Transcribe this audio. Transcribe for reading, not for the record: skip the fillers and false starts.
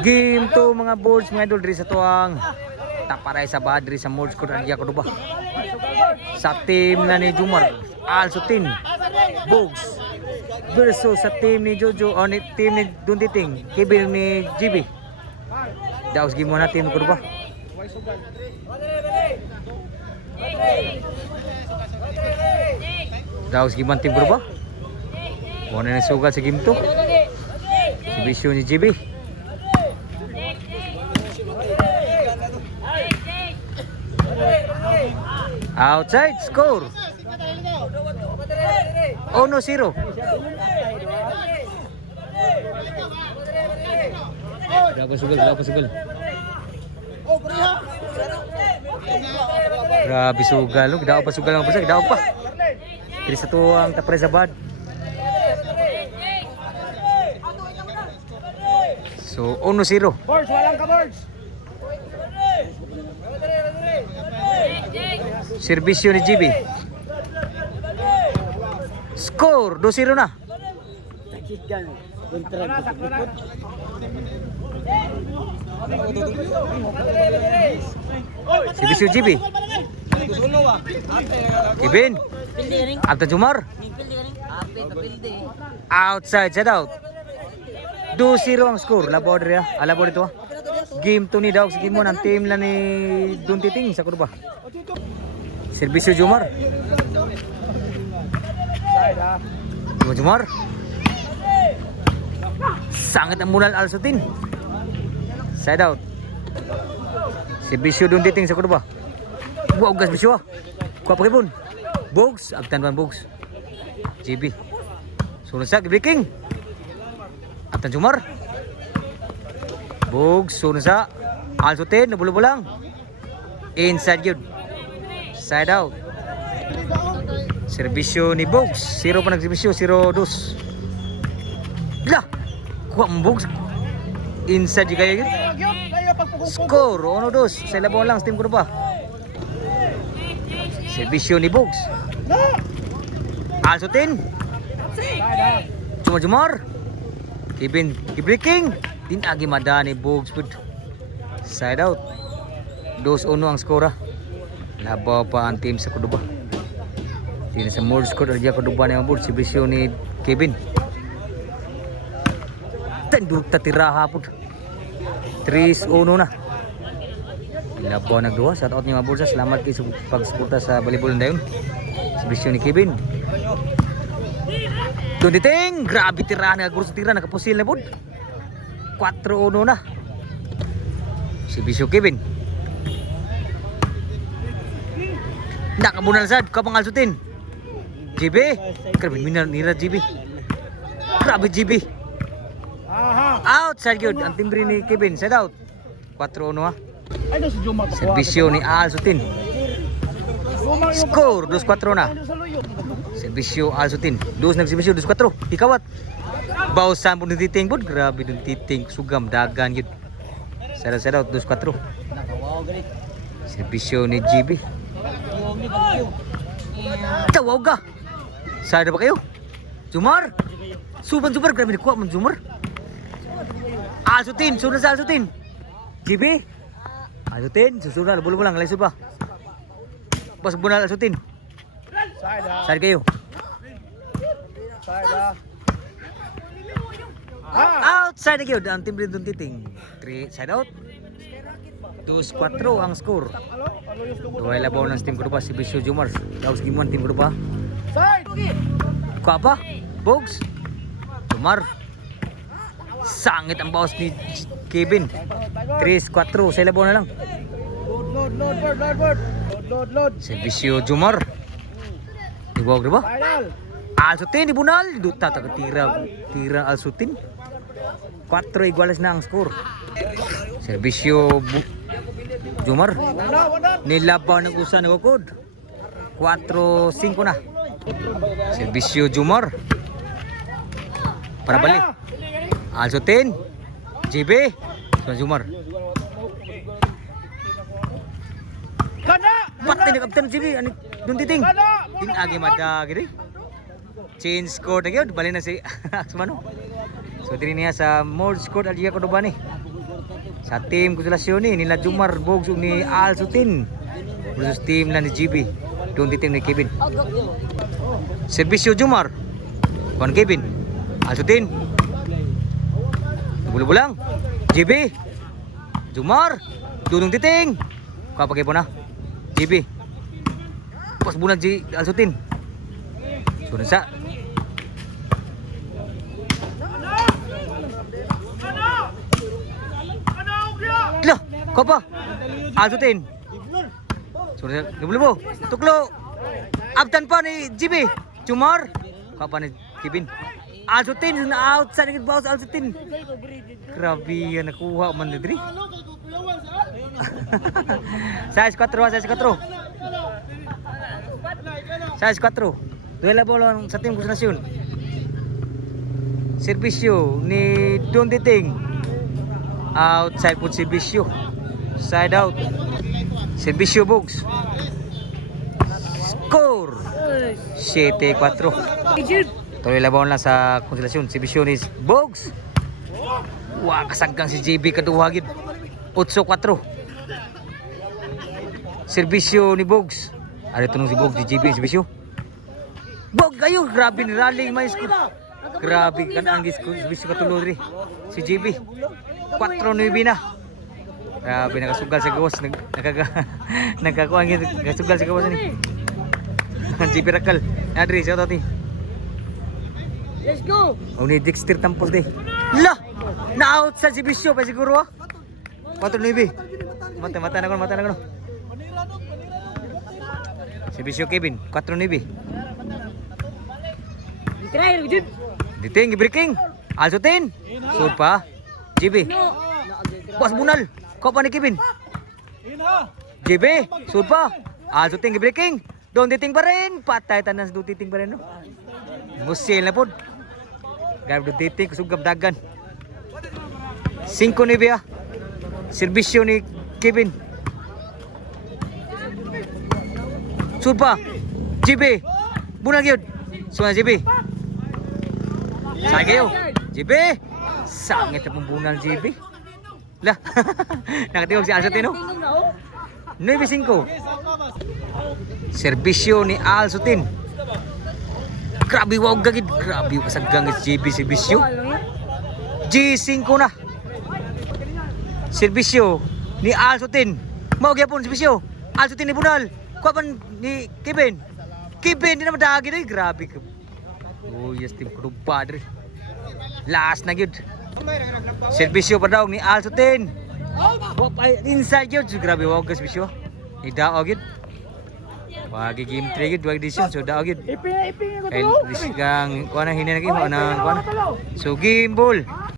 Game to mga boards mga idol diri sa tuang taparay sa badri sa mods ko adya ko ba. Sa team na ni Jumar, Alsutin, Bogs versus sa team ni Jojo o ni team ni Duntiting, Kibir ni GB. Daos game mo na team ko ba. Daos game man team ko ba. Muna na sugat sa game to. Si Bisyo ni GB. Outside score 1-0. Berapa sugal? Grabe sugal, no? Daog pa sugal ang pusa, daog pa. Kini sa tuang tapre sa bad. So 1-0. Boards, walang ka boards. Serbisyo ni GB. Score 2-0 na. Serbisyo GB. Kevin. Abta Jumar. Outside, set out. 2-0 ang score. Labor rin. Alabor ito. Game 2 ni Daog. Sige mo ng team na ni Duntiting sa kurba. Serbisyo Jumar. Jumar. Sangat ang mulal Alsutin. Side out. Serbisyo Duntiting sa kurba. Wow, gas bisyo. Kuha pa kipon. Bogs. Abtan man Bogs. GB. Sunod sa breaking. Abtan Jumar. Bogs. Sunod sa Alsutin. Nabulo lang. Inside yun. Side out. Serbisyo ni Bogs. 0 pa nagserbisyo. 0-2. Gila. Kuha ang Bogs. Inside yung kaya yun. Score. 1-2. Sa labon lang. Steam ko na ba? Serbisyo ni Bogs. Alsutin. Jumar. Kevin. Kibreaking. Tinagi madani Bogs. Side out. 2-1 ang skora. Labaw pa ang team sa Kuduba. Sino sa more score Arja Kuduba na yung board. Serbisyo ni Kevin. Tanduk tatira hapon. 3-1 na. Labaw nagduwa. Shout out niyo mga board. Salamat kayo sa pagsuporta sa volleyball na yun. Serbisyo ni Kevin. Duntiting. Grabe tira na. Gurus tira. Nakapusil na board. 4-1 na. Serbisyo Kevin. Nakabunal sad, kapang Alsutin. GB. Grabe, nira GB. Grabe GB. Outside yun. Ang timbre ni Kevin. Side out. 4-1 ha. Serbisyo ni Alsutin. Score. 2-4 na. Serbisyo Alsutin. 2 nagserbisyo. 2-4. Ikawat. Bawsan po ng titing po. Grabe ng titing. Sugam. Dagan yun. Side out. 2-4. Serbisyo ni GB. Tawag ka. Saan na ba kayo? Jumar. Suban Jumar. Grabe nakuha mo Jumar. Alsutin. Sunod sa Alsutin. GB. Alsutin. Susunod. Bulo mo lang. Laisod pa. Pas bunal Alsutin. Saan kayo? Outside na kayo. Ang timbre doon titing. 3 side out. 2-4 ang score. Duway labaw ng team grupa si Bisyo Jumar. Daos gimuan team grupa. Kuha pa? Bogs. Jumar. Sangit ang bawas ni Kevin. 3-4 sa labaw na lang. Load. Si Bisyo Jumar. Iwag na ba? Alsutin di bunal. Duta tira Alsutin. 4 igualas na ang score. Serbisyo Jumar. Nilabaw ng usa ng ukod. 4-5 na. Serbisyo Jumar. Para balik. Alsutin. JB. So Jumar. Patay na kapten JB. Ano dun titing? Tinagi mada gini. Change score na gyud. Bali na si Asmano. So diri niya sa Mords Court Algia Cordoba ni. Sa team Konsolasyon ni nila Jumar Bogs ug ni Al Sutin versus team na ni GB. Doon team ni Kevin. Servisyo Jumar. Kuan Kevin. Al Sutin. Bulo-bulang. GB. Jumar. Dunong titing. Kapagay po na. GB. Pas bunag Al Sutin. Sunod sa. Lah, kau apa? Alsutin. Sudah, lubo. Tuklo. Abtan pa ni GB. Jumar. Kau apa ni Kevin? Alsutin na outside ng bounce Alsutin. Grabe yan nakuha man diri. Size 4, size 4. Size 4. Duela bola sa team Konsolasyon. Servisyo ni Don Titing. Outside po Servisyo. Side out. Servisyo Bogs. Score 7-4. Tuloy labawan lang sa Konsolasyon. Servisyo ni Bogs. Wah, kasanggang si JB kaduhagid. 8-4. Servisyo ni Bogs. Ari tunong si Bogs di JB servisyo. Bog kayo, grabe ni rallying may score. Grabe kan ang servisyo katulo ri. Si JB. 4-9 na. Grabe nakasugal sa gawas, nagkakuha ang nakasugal sa gawas ni. JB Rakal. Adri sa tati. Let's go. Uni Dexter tampos de. La! Na out sa servisyo pa siguro ah. 4-9. Mata na kono. Servisyo Kevin, 4-9. Try Jud. Diting breaking. Alsutin. Sud pa. JB. Bos bunal. Kau pa ni Kevin. JB. Sud pa. Alsutin breaking. Don diting pa rin. Patay tanan sa diting pa rin no. Musil na pod. Gab do diting kusugab dagan. 5-9 ah. Servisyo ni Kevin. Sud pa. JB. Bunal gyud. Suan JB. Sageo. JB. Sangit na pembunal JB. Lah. Nakatiwag si Alsutin no. 9-5. Servisyo ni Alsutin. Grabe wag gagid. Grabe kasaggang JB servisyo. G5 na. Servisyo ni Alsutin. Mao gyapon servisyo. Alsutin ni bunal. Kuha pa ni Kevin. Kevin di na madagi rin. Grabe ka. Oh yes, team ko padre. Last na gyud. Servisyo pa daw ni Alsutin. Wap ay inside gyud. Grabe wag ka servisyo. Ni daog gyud. Wag game 3 gyud, wag decision so daog gyud. Iping ko Kay disgang kuha na hinay na gyud na kuha na. So game ball.